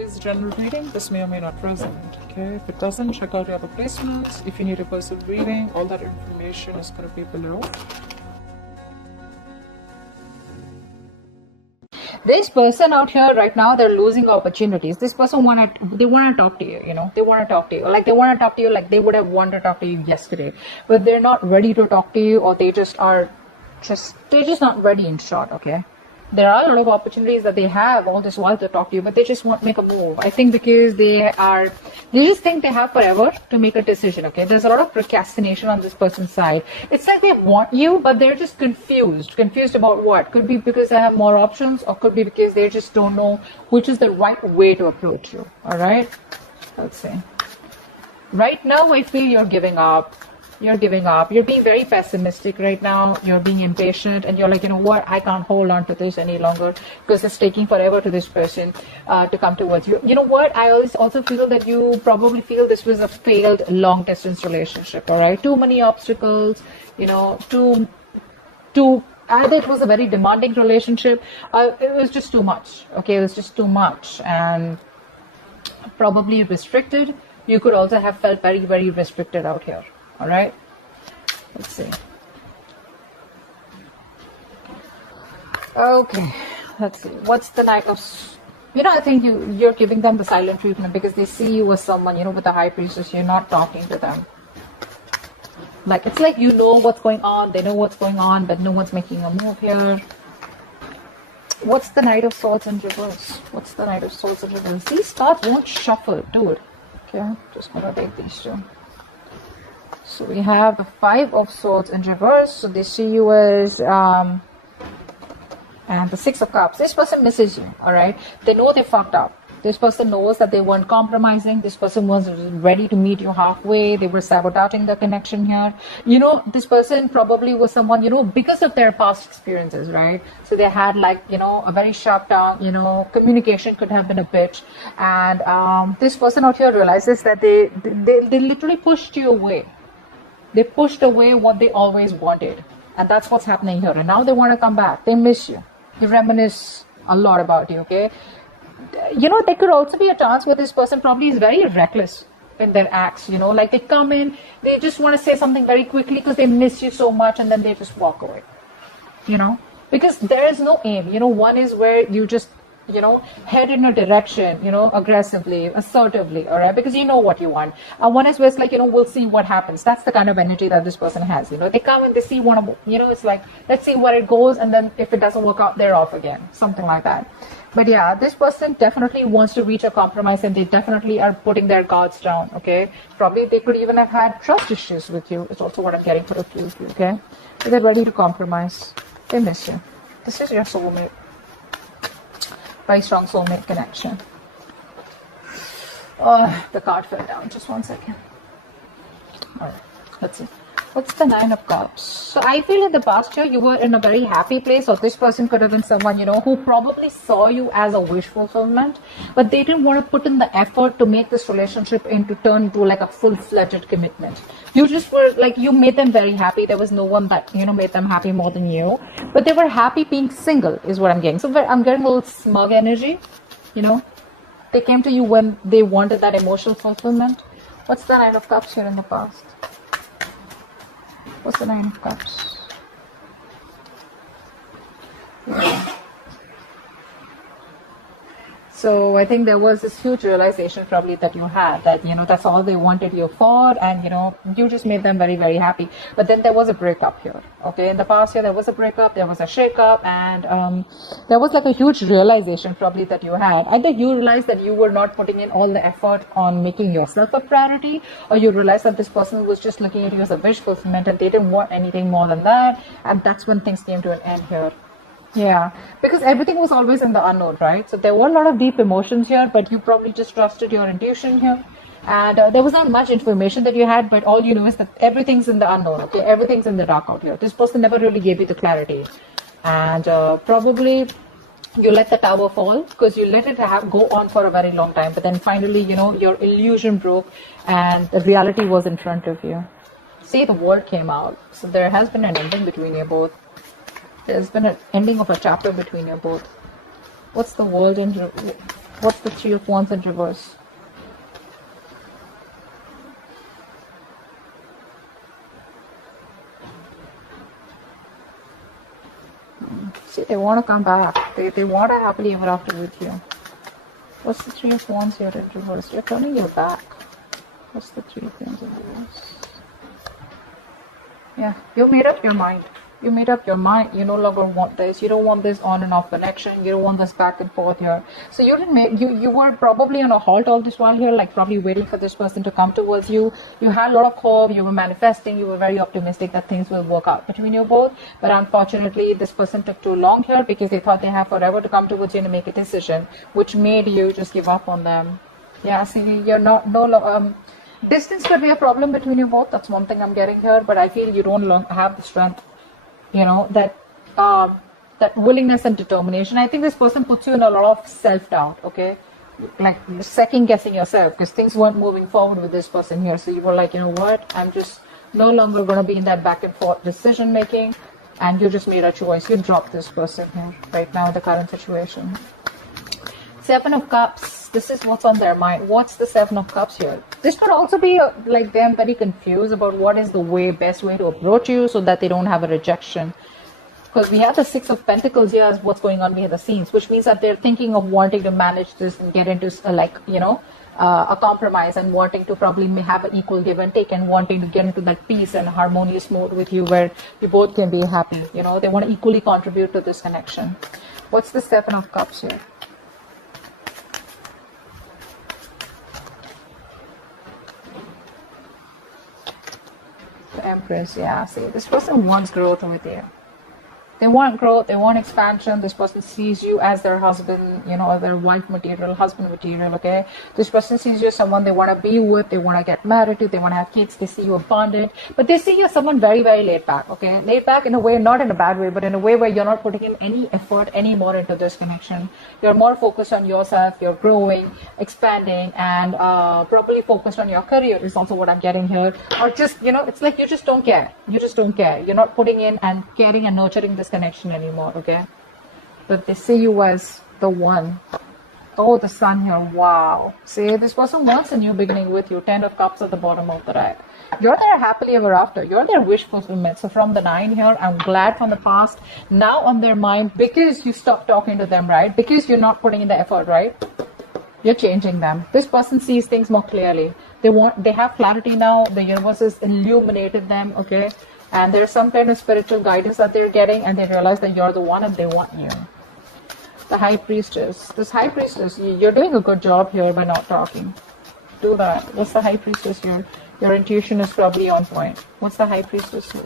is general reading. This may or may not resonate. Okay, if it doesn't, check out your other placements. If you need a personal reading, all that information is going to be below. This person out here right now, they're losing opportunities. This person they want to talk to you, you know, they want to talk to you. Like they want to talk to you like they would have wanted to talk to you yesterday, but they're not ready to talk to you, or they just are they're just not ready, in short. Okay, there are a lot of opportunities that they have all this while to talk to you, but they just won't make a move. I think because they just think they have forever to make a decision. Okay, there's a lot of procrastination on this person's side. It's like they want you, but they're just confused about what. Could be because they have more options, or could be because they just don't know which is the right way to approach you. All right, let's see. Right now I feel you're giving up. You're giving up. You're being very pessimistic right now. You're being impatient, and you're like, you know what, I can't hold on to this any longer because it's taking forever to this person to come towards you. You know what, I also feel that you probably feel this was a failed long distance relationship. All right, too many obstacles, you know, either it was a very demanding relationship, it was just too much. Okay, it was just too much, and probably restricted. You could also have felt very, very restricted out here. All right, let's see. Okay, let's see. What's the Knight of... You know, I think you're giving them the silent treatment because they see you as someone, you know, with the High Priestess. You're not talking to them. Like, it's like you know what's going on. They know what's going on, but no one's making a move here. What's the Knight of Swords in reverse? What's the Knight of Swords in reverse? These cards won't shuffle, dude. Okay, just gonna take these two. So we have the Five of Swords in reverse. So they see you as, and the Six of Cups. This person misses you, all right? They know they fucked up. This person knows that they weren't compromising. This person was ready to meet you halfway. They were sabotaging the connection here. You know, this person probably was someone, you know, because of their past experiences, right? So they had like, you know, a very sharp tongue, you know, communication could have been a bitch. And this person out here realizes that they literally pushed you away. They pushed away what they always wanted. And that's what's happening here. And now they want to come back. They miss you. They reminisce a lot about you, okay? You know, there could also be a chance where this person probably is very reckless in their acts, you know? Like they come in, they just want to say something very quickly because they miss you so much, and then they just walk away, you know? Because there is no aim. You know, one is where you just, you know, head in a direction, you know, aggressively, assertively, all right, because you know what you want. And one is where it's like, you know, we'll see what happens. That's the kind of energy that this person has, you know. They come and they see one of, you know, it's like, let's see where it goes, and then if it doesn't work out, they're off again, something like that. But yeah, this person definitely wants to reach a compromise, and they definitely are putting their guards down, okay. Probably they could even have had trust issues with you. It's also what I'm getting for a few of you, okay. So they're ready to compromise. They miss you. This is your soulmate. Very strong soulmate connection. Oh, the card fell down. Just 1 second. All right, let's see. What's the Nine of Cups? So I feel in the past year you were in a very happy place, or this person could have been someone, you know, who probably saw you as a wish fulfillment, but they didn't want to put in the effort to make this relationship turn into like a full-fledged commitment. You just were like, you made them very happy. There was no one that, you know, made them happy more than you, but they were happy being single is what I'm getting. So I'm getting a little smug energy, you know. They came to you when they wanted that emotional fulfillment. What's the Nine of Cups here in the past? What's the Nine of Cups? Yeah. So I think there was this huge realization probably that you had, that, you know, that's all they wanted you for, and, you know, you just made them very, very happy. But then there was a breakup here, okay? In the past year, there was a breakup, there was a shake-up, and there was like a huge realization probably that you had. Either you realized that you were not putting in all the effort on making yourself a priority, or you realized that this person was just looking at you as a wish fulfillment and they didn't want anything more than that, and that's when things came to an end here. Yeah, because everything was always in the unknown, right? So there were a lot of deep emotions here, but you probably just trusted your intuition here. And there was not much information that you had, but all you know is that everything's in the unknown, okay? Everything's in the dark out here. This person never really gave you the clarity. And probably you let the tower fall because you let it go on for a very long time. But then finally, you know, your illusion broke and the reality was in front of you. See, the word came out. So there has been an ending between you both. There's been an ending of a chapter between you both. What's the world in What's the Three of Wands in reverse? See, they want to come back. They want a happily ever after with you. What's the Three of Wands here in reverse? You're turning your back. What's the Three of Wands in reverse? Yeah, you made up your mind. You made up your mind. You no longer want this. You don't want this on and off connection. You don't want this back and forth here. So you didn't make, you were probably on a halt all this while here, like probably waiting for this person to come towards you. You had a lot of hope. You were manifesting. You were very optimistic that things will work out between you both. But unfortunately, this person took too long here because they thought they have forever to come towards you and make a decision, which made you just give up on them. Yeah, see, you're not, distance could be a problem between you both. That's one thing I'm getting here. But I feel you don't have the strength, you know, that willingness and determination. I think this person puts you in a lot of self-doubt, okay? Like second guessing yourself because things weren't moving forward with this person here. So you were like, you know what? I'm just no longer going to be in that back and forth decision making. And you just made a choice. You dropped this person here right now in the current situation. Seven of Cups. This is what's on their mind. What's the Seven of Cups here? This could also be like them very confused about what is the best way to approach you so that they don't have a rejection. Because we have the Six of Pentacles here as what's going on behind the scenes, which means that they're thinking of wanting to manage this and get into a compromise and wanting to probably have an equal give and take and wanting to get into that peace and harmonious mode with you where you both can be happy. You know, they want to equally contribute to this connection. What's the Seven of Cups here? Empress. Yeah, see, this person wants growth with you. They want growth, they want expansion. This person sees you as their husband, you know, or their wife material, husband material, okay? This person sees you as someone they want to be with, they want to get married to, they want to have kids, they see you abundant, but they see you as someone very, very laid back, okay? Laid back in a way, not in a bad way, but in a way where you're not putting in any effort anymore into this connection. You're more focused on yourself, you're growing, expanding, and probably focused on your career is also what I'm getting here. Or just, you know, it's like you just don't care. You just don't care. You're not putting in and caring and nurturing this connection anymore, okay? But they see you as the one. Oh, the Sun here. Wow. See, this person wants a new beginning with you. 10 of Cups at the bottom of the deck. You're their happily ever after. You're their wish fulfillment. So from the 9 here, I'm glad from the past. Now on their mind, because you stopped talking to them, right? Because you're not putting in the effort, right? You're changing them. This person sees things more clearly. They have clarity now. The universe has illuminated them, okay? And there's some kind of spiritual guidance that they're getting, and they realize that you're the one and they want you. The High Priestess. This High Priestess, you're doing a good job here by not talking. Do that. What's the High Priestess here? Your intuition is probably on point. What's the High Priestess here?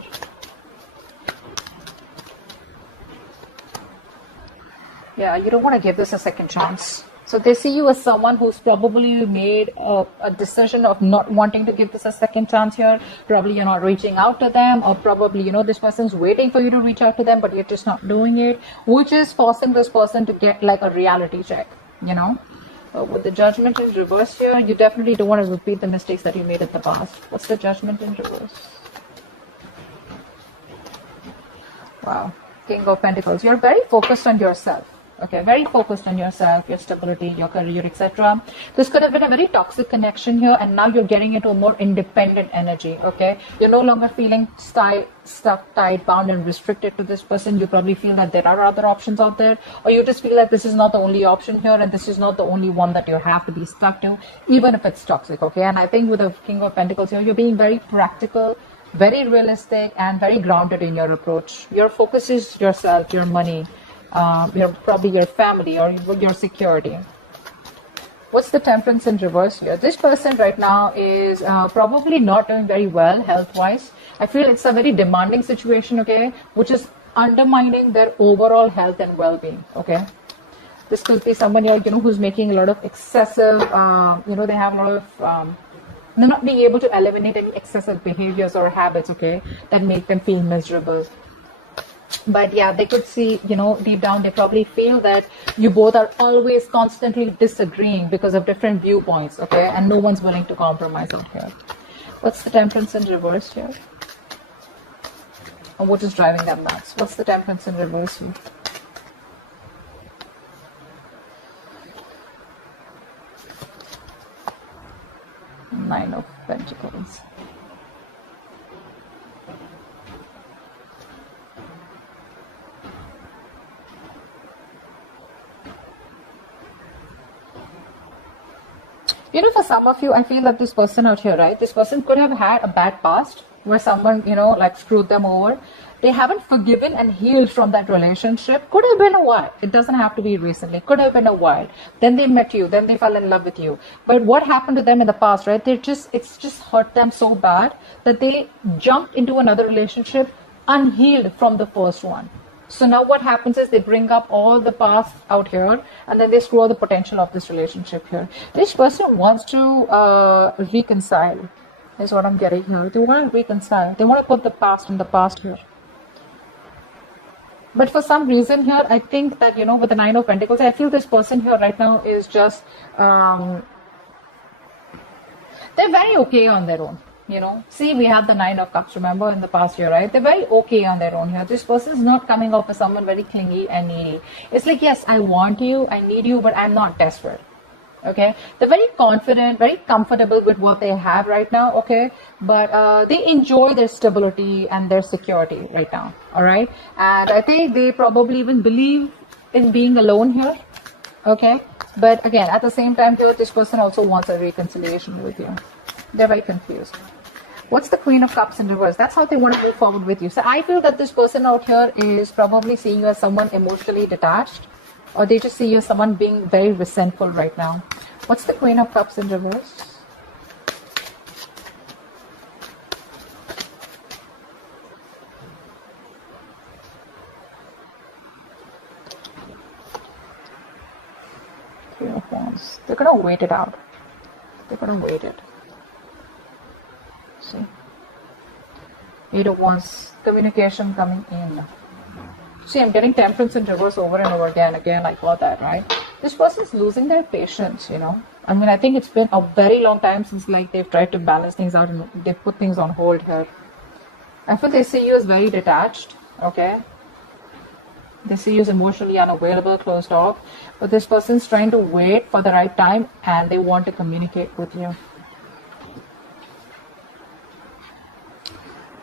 Yeah, you don't want to give this a second chance. So they see you as someone who's probably made a decision of not wanting to give this a second chance here. Probably you're not reaching out to them, or probably, you know, this person's waiting for you to reach out to them, but you're just not doing it, which is forcing this person to get like a reality check, you know. With the Judgment in reverse here, you definitely don't want to repeat the mistakes that you made in the past. What's the Judgment in reverse? Wow. King of Pentacles. You're very focused on yourself. Okay, very focused on yourself, your stability, your career, etc. This could have been a very toxic connection here, and now you're getting into a more independent energy, okay? You're no longer feeling stuck, tied, bound, and restricted to this person. You probably feel that there are other options out there, or you just feel like this is not the only option here, and this is not the only one that you have to be stuck to, even if it's toxic, okay? And I think with the King of Pentacles here, you're being very practical, very realistic, and very grounded in your approach. Your focus is yourself, your money, probably your family or your security. What's the Temperance in reverse here? This person right now is probably not doing very well health-wise. I feel it's a very demanding situation, okay, which is undermining their overall health and well-being, okay? This could be someone you know who's making a lot of excessive, they have a lot of they're not being able to eliminate any excessive behaviors or habits, okay, that make them feel miserable. But yeah, they could see, you know, deep down, they probably feel that you both are always constantly disagreeing because of different viewpoints, okay? And no one's willing to compromise out here. What's the Temperance in reverse here? Or what is driving them nuts? What's the Temperance in reverse here? Nine of Pentacles. You know, for some of you, I feel that this person out here, right? This person could have had a bad past where someone, you know, like screwed them over. They haven't forgiven and healed from that relationship. Could have been a while. It doesn't have to be recently. Could have been a while. Then they met you. Then they fell in love with you. But what happened to them in the past, right? It's just hurt them so bad that they jumped into another relationship unhealed from the first one. So now what happens is they bring up all the past out here and then they screw the potential of this relationship here. This person wants to reconcile, is what I'm getting here. They want to reconcile. They want to put the past in the past here. But for some reason here, I think that, you know, with the Nine of Pentacles, I feel this person here right now is just, they're very okay on their own. You know, see, we have the Nine of Cups, remember, in the past year, right? They're very okay on their own here. This person is not coming off as someone very clingy and needy. It's like, yes, I want you, I need you, but I'm not desperate. Okay, they're very confident, very comfortable with what they have right now. Okay, but they enjoy their stability and their security right now. All right, and I think they probably even believe in being alone here. Okay, but again, at the same time here, this person also wants a reconciliation with you. They're very confused. What's the Queen of Cups in reverse? That's how they want to move forward with you. So I feel that this person out here is probably seeing you as someone emotionally detached, or they just see you as someone being very resentful right now. What's the Queen of Cups in reverse? Queen of Wands. They're going to wait it out. They're going to wait it. See? Eight of Wands. Communication coming in. See, I'm getting Temperance in reverse over and over again, like what that, right? This person's losing their patience, you know. I mean, I think it's been a very long time since, like, they've tried to balance things out and they've put things on hold here. I feel they see you as very detached, okay? They see you as emotionally unavailable, closed off. But this person's trying to wait for the right time and they want to communicate with you.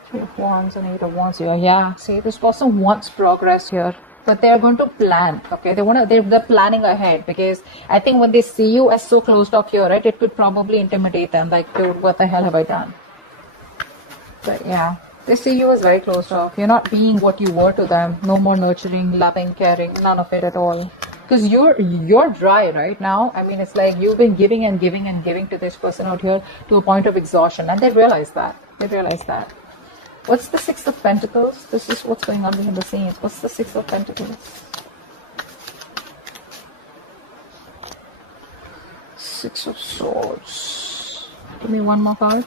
Three of Wands and Eight of Wands here. Yeah, see, this person wants progress here, but they're going to plan. Okay, they're planning ahead, because I think when they see you as so closed off here, right, it could probably intimidate them. Like, dude, what the hell have I done? But yeah, they see you as very closed off. You're not being what you were to them. No more nurturing, loving, caring, none of it at all. Because you're dry right now. I mean, it's like you've been giving and giving and giving to this person out here to a point of exhaustion, and they realize that. They realize that. What's the Six of Pentacles? This is what's going on behind the scenes. What's the Six of Pentacles? Six of Swords. Give me one more card.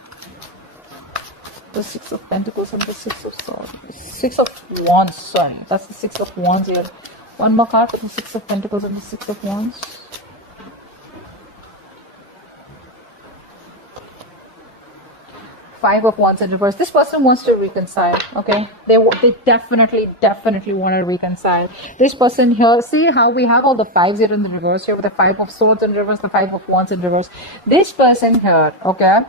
The Six of Pentacles and the Six of Swords. Six of Wands, sorry. That's the Six of Wands here. One more card for the Six of Pentacles and the Six of Wands. Five of Wands in reverse. This person wants to reconcile. Okay, they definitely want to reconcile. This person here, see how we have all the fives here in the reverse here, with the Five of Swords in reverse, the Five of Wands in reverse. This person here, okay,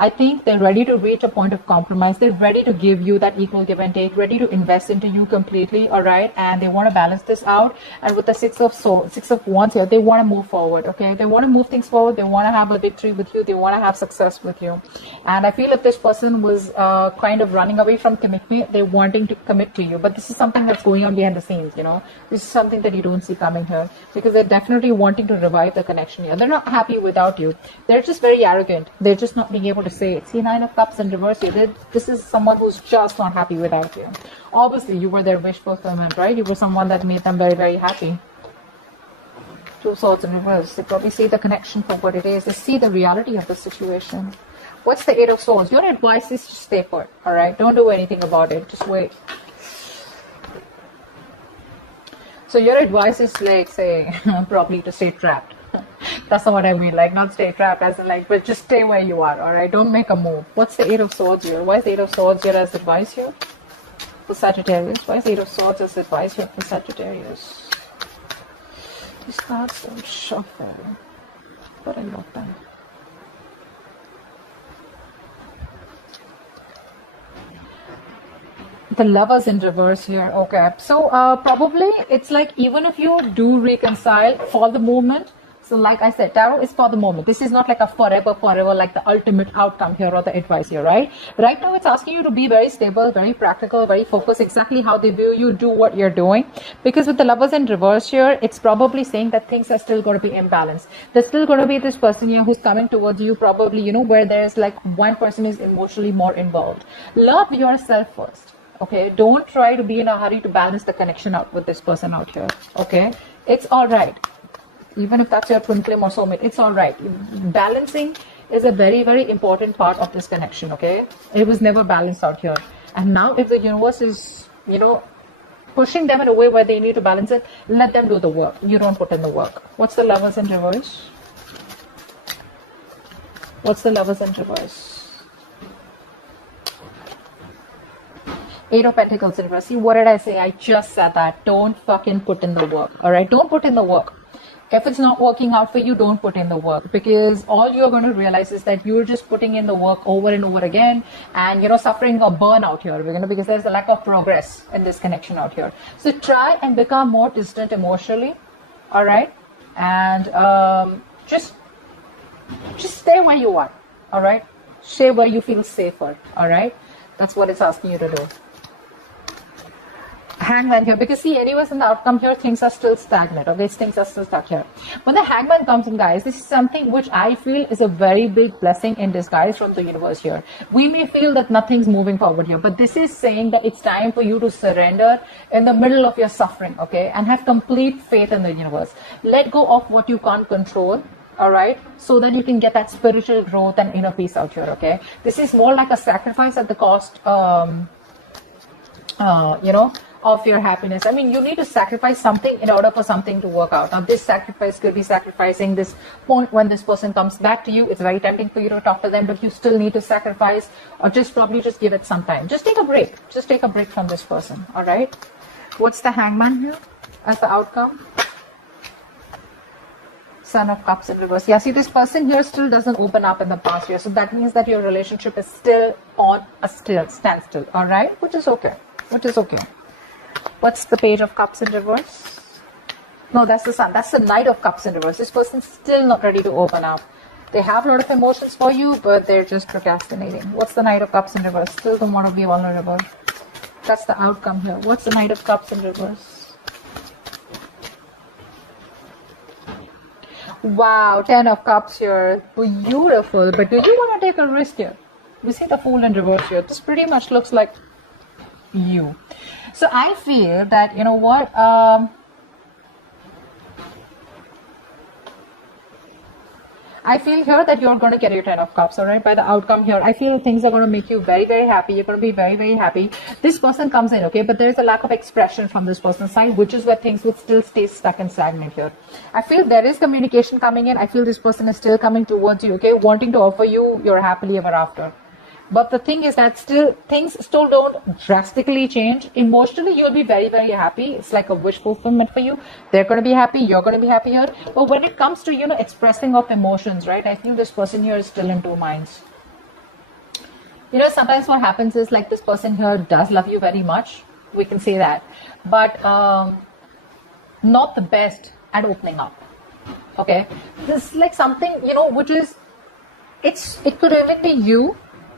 I think they're ready to reach a point of compromise. They're ready to give you that equal give and take, ready to invest into you completely, all right? And they want to balance this out. And with the Six of Wands here, they want to move forward, okay? They want to move things forward. They want to have a victory with you. They want to have success with you. And I feel if this person was kind of running away from commitment, they're wanting to commit to you. But this is something that's going on behind the scenes, you know? This is something that you don't see coming here, because they're definitely wanting to revive the connection here. They're not happy without you. They're just very arrogant. They're just not being able to say it. See, Nine of Cups in reverse here. This is someone who's just not happy without you. Obviously, you were their wish fulfillment, right? You were someone that made them very, very happy. Two Swords in reverse. They probably see the connection for what it is. They see the reality of the situation. What's the Eight of Swords? Your advice is to stay put, all right? Don't do anything about it. Just wait. So your advice is like saying probably to stay trapped. That's not what I mean, like not stay trapped as in like, but just stay where you are, alright? Don't make a move. What's the Eight of Swords here? Why is the Eight of Swords here as advice here for Sagittarius? Why is the Eight of Swords as advice here for Sagittarius? These cards don't shuffle, but I love them. The Lovers in reverse here. Okay, so probably it's like even if you do reconcile for the moment, so like I said, tarot is for the moment. This is not like a forever, like the ultimate outcome here or the advice here, right? Right now it's asking you to be very stable, very practical, very focused, exactly how they view you, do what you're doing. Because with the Lovers in reverse here, it's probably saying that things are still going to be imbalanced. There's still going to be this person here who's coming towards you, probably, you know, where there's like one person is emotionally more involved. Love yourself first. Okay, don't try to be in a hurry to balance the connection out with this person out here. Okay, it's all right. Even if that's your twin flame or soulmate, it's all right. Balancing is a very, very important part of this connection, okay? It was never balanced out here. And now if the universe is, you know, pushing them in a way where they need to balance it, let them do the work. You don't put in the work. What's the Lovers in reverse? What's the Lovers in reverse? Eight of Pentacles in reverse. See, what did I say? I just said that. Don't fucking put in the work, all right? Don't put in the work. If it's not working out for you, don't put in the work, because all you're going to realize is that you're just putting in the work over and over again and, you know, suffering a burnout here, you know, because there's a lack of progress in this connection out here. So try and become more distant emotionally, all right? And just stay where you are, all right? Stay where you feel safer, all right? That's what it's asking you to do. Hangman here, because see, anyways in the outcome here, things are still stagnant, okay? Things are still stuck here. When the Hangman comes in, guys, this is something which I feel is a very big blessing in disguise from the universe here. We may feel that nothing's moving forward here, but this is saying that it's time for you to surrender in the middle of your suffering, okay? And have complete faith in the universe. Let go of what you can't control, all right, so that you can get that spiritual growth and inner peace out here, okay? This is more like a sacrifice at the cost, you know, of your happiness. I mean, you need to sacrifice something in order for something to work out. Now, this sacrifice could be sacrificing this point when this person comes back to you. It's very tempting for you to talk to them, but you still need to sacrifice, or just probably just give it some time. Just take a break. Just take a break from this person, all right? What's the Hangman here as the outcome? Son of Cups in reverse. Yeah, see, this person here still doesn't open up in the past year. So that means that your relationship is still on a standstill, all right? Which is okay. Which is okay. What's the Page of Cups in reverse? No, that's the Sun. That's the Knight of Cups in reverse. This person's still not ready to open up. They have a lot of emotions for you, but they're just procrastinating. What's the Knight of Cups in reverse? Still don't want to be vulnerable. That's the outcome here. What's the Knight of Cups in reverse? Wow, 10 of Cups here. Beautiful. But do you want to take a risk here? We see the Fool in reverse here. This pretty much looks like you. So I feel that, you know what, I feel here that you're going to get your 10 of Cups, all right, by the outcome here. I feel things are going to make you very, very happy. You're going to be very, very happy. This person comes in, okay, but there's a lack of expression from this person's side, which is where things would still stay stuck and stagnant here. I feel there is communication coming in. I feel this person is still coming towards you, okay, wanting to offer you your happily ever after. But the thing is that still things still don't drastically change. Emotionally, you'll be very, very happy. It's like a wish fulfillment for you. They're going to be happy. You're going to be happy here. But when it comes to, you know, expressing of emotions, right, I feel this person here is still in two minds. You know, sometimes what happens is like this person here does love you very much. We can say that. But not the best at opening up. Okay. This is like something, you know, which is, it could even be you.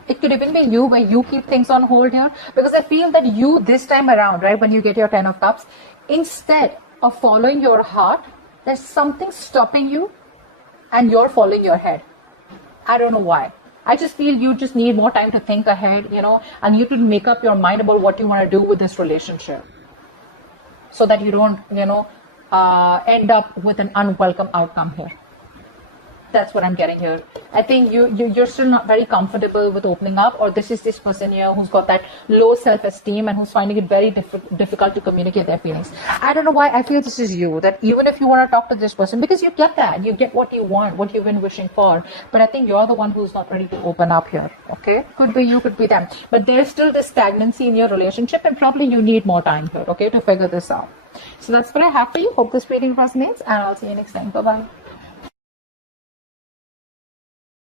It could even be you where you keep things on hold here, because I feel that you this time around, right, when you get your 10 of Cups, instead of following your heart, there's something stopping you and you're following your head. I don't know why. I just feel you just need more time to think ahead, you know, and you can make up your mind about what you want to do with this relationship so that you don't, you know, end up with an unwelcome outcome here. That's what I'm getting here. I think you're still not very comfortable with opening up, or this is this person here who's got that low self-esteem and who's finding it very difficult to communicate their feelings. I don't know why I feel this is you, that even if you want to talk to this person, because you get that, you get what you want, what you've been wishing for, but I think you're the one who's not ready to open up here, okay? Could be you, could be them. But there's still this stagnancy in your relationship, and probably you need more time here, okay, to figure this out. So that's what I have for you. Hope this reading resonates, and I'll see you next time. Bye-bye.